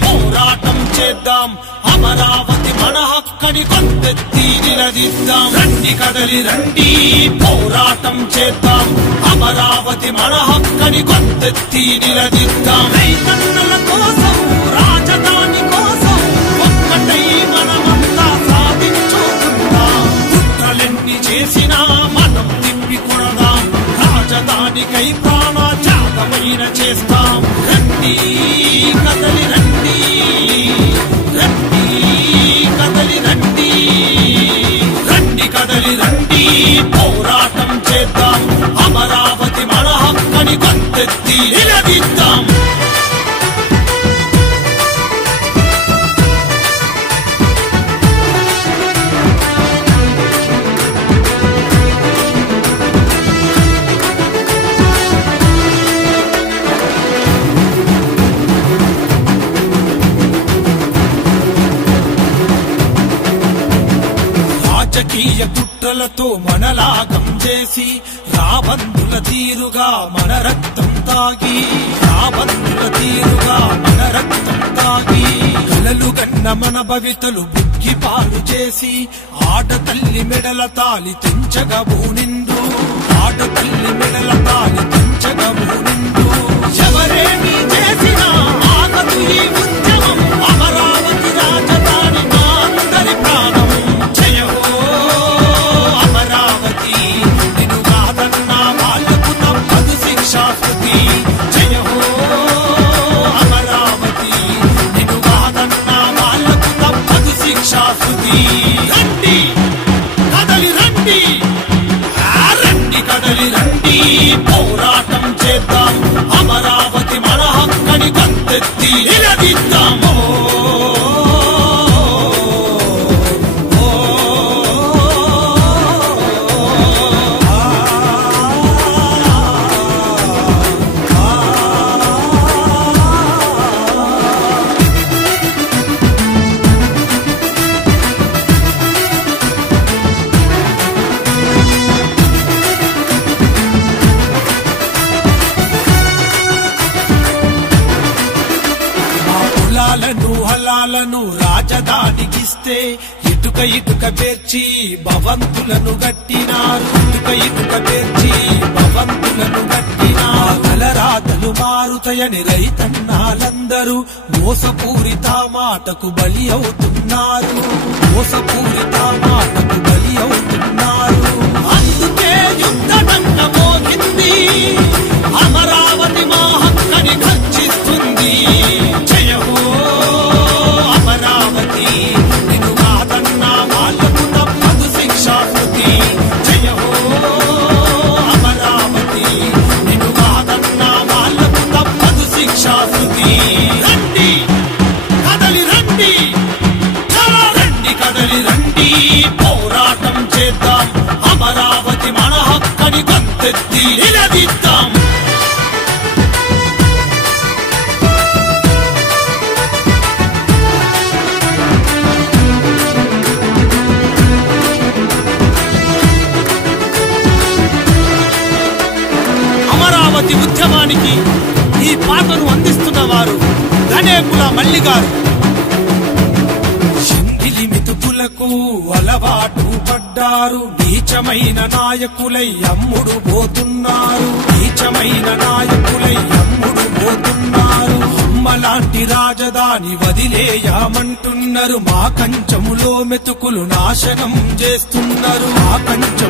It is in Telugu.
పోరాటం చేద్దాం అమరావతి మన హక్కని గొంతెత్తి నిలదీద్దాం రండి కదలి రండి పోరాటం చేద్దాం అమరావతి మన హక్కని గొంతెత్తి నిలదీద్దాం రైతన్నల కోసం రాజధాని కోసం ఒక్కటై మనమంతా సాధించుకుందాం కుట్రలెన్ని చేసినా మనం తిప్పి కొడదాం రాజధానికై ప్రాణత్యాగమైన చేస్తాం రండి కదలి రండి రండి కదలి రండి రండి కదలి రండి పోరాటం చేద్దాం అమరావతి మన హక్కని గొంతెత్తి నిలదీద్దాం రాజకీయ కుట్రలతో మనలాగం చేసి రాబందుల తీరుగా మన రక్తం తాగి రాబందుల తీరుగా మన రక్తం తాగి కలలు గన్న మన భవితలు బుక్కి పాలు చేసి ఆడతల్లి మెడల తాలి తెంచగబూ నిండు ఆడతల్లి మెడల తాలి తెంచగబూ నిండు ఎవరేమీ చేసినా ఆగదు ఈ ఉద్యమం అమరావతి రాజధాని మా అందరి ప్రాణం జయ హో అమరావతి నిన్ను కాదన్నా వాళ్ళకు తప్పదు శిక్షాకృతి జయ హో అమరావతి నిన్ను కాదన్నా వాళ్ళకు తప్పదు శిక్షాకృతి రండి కదలి రండి రండి కదలి రండి పోరాటం చేద్దాం అమరావతి మన హక్కని గొంతెత్తి నిలదీద్దాం హలాలను రాజధానికిస్తే ఇటుక ఇటుక పేర్చి భవంతులను గట్టినారు ఇటుక ఇటుక పేర్చి భవంతులను గట్టినారు తలరాతలు మారుతాయని రైతన్నాలందరూ మోసపూరిత మాటకు బలి అవుతున్నారు మోసపూరిత మాటకు బలి అవుతున్నారు అందుకే యుద్ధడంక మోగింది అమరావతి మా హక్కని ఖర్చిస్తుంది జయ హో అమరావతి నిన్ను కాదన్నా వాళ్ళకు తప్పదు శిక్షాకృతి జయ హో అమరావతి నిన్ను కాదన్నా వాళ్ళకు తప్పదు శిక్షాకృతి రండి కదలి రండి రండి కదలి రండి పోరాటం చేద్దాం అమరావతి మన హక్కని గొంతెత్తి నిలదీద్దాం అమరావతి ఉద్యమానికి ఈ పాటను అందిస్తున్న వారు గణేకుల మల్లిగారు శంగిలి మితుకులకు అలవాటు పడ్డారు నీచమైన నాయకులై అమ్ముడు పోతున్నారు నీచమైన నాయకులై అమ్ముడు పోతున్నారు అమ్మలాంటి రాజధాని వదిలేయమంటున్నారు మా కంచములో మెతుకులు నాశనం చేస్తున్నారు మా కంచ